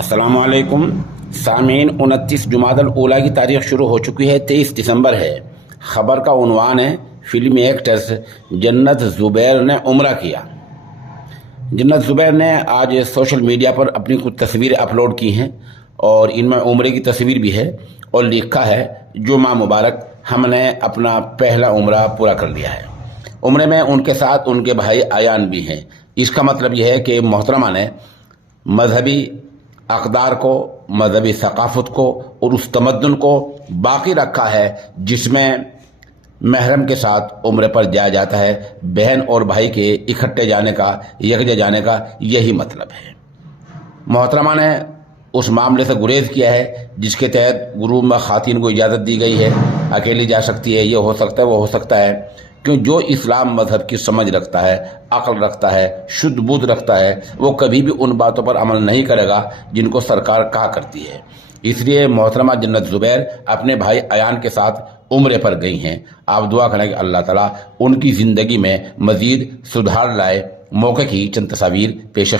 السلام علیکم سامعین، 29 جمادی الاولیٰ کی تاریخ شروع ہو چکی ہے، 23 دسمبر ہے۔ خبر کا عنوان ہے فلمی ایکٹرز جنت زبیر نے عمرہ کیا۔ جنت زبیر نے آج سوشل میڈیا پر اپنی کچھ تصویریں اپلوڈ کی ہیں اور ان میں عمرے کی تصویر بھی ہے اور لکھا ہے جمعہ مبارک، ہم نے اپنا پہلا عمرہ پورا کر لیا ہے۔ عمرے میں ان کے ساتھ ان کے بھائی ایان بھی ہیں۔ اس کا مطلب یہ ہے کہ محترمہ نے مذہبی اقدار کو، مذہبی ثقافت کو اور اس تمدن کو باقی رکھا ہے جس میں محرم کے ساتھ عمرے پر جایا جاتا ہے۔ بہن اور بھائی کے اکٹھے جانے کا، یکجا جانے کا یہی مطلب ہے۔ محترمہ نے اس معاملے سے گریز کیا ہے جس کے تحت گروپ میں خواتین کو اجازت دی گئی ہے، اکیلی جا سکتی ہے، یہ ہو سکتا ہے، وہ ہو سکتا ہے، کیوں جو اسلام مذہب کی سمجھ رکھتا ہے، عقل رکھتا ہے، شدھ بودھ رکھتا ہے، وہ کبھی بھی ان باتوں پر عمل نہیں کرے گا جن کو سرکار کہا کرتی ہے۔ اس لیے محترمہ جنت زبیر اپنے بھائی ایان کے ساتھ عمرے پر گئی ہیں۔ آپ دعا کریں کہ اللہ تعالیٰ ان کی زندگی میں مزید سدھار لائے۔ موقع کی چند تصاویر پیش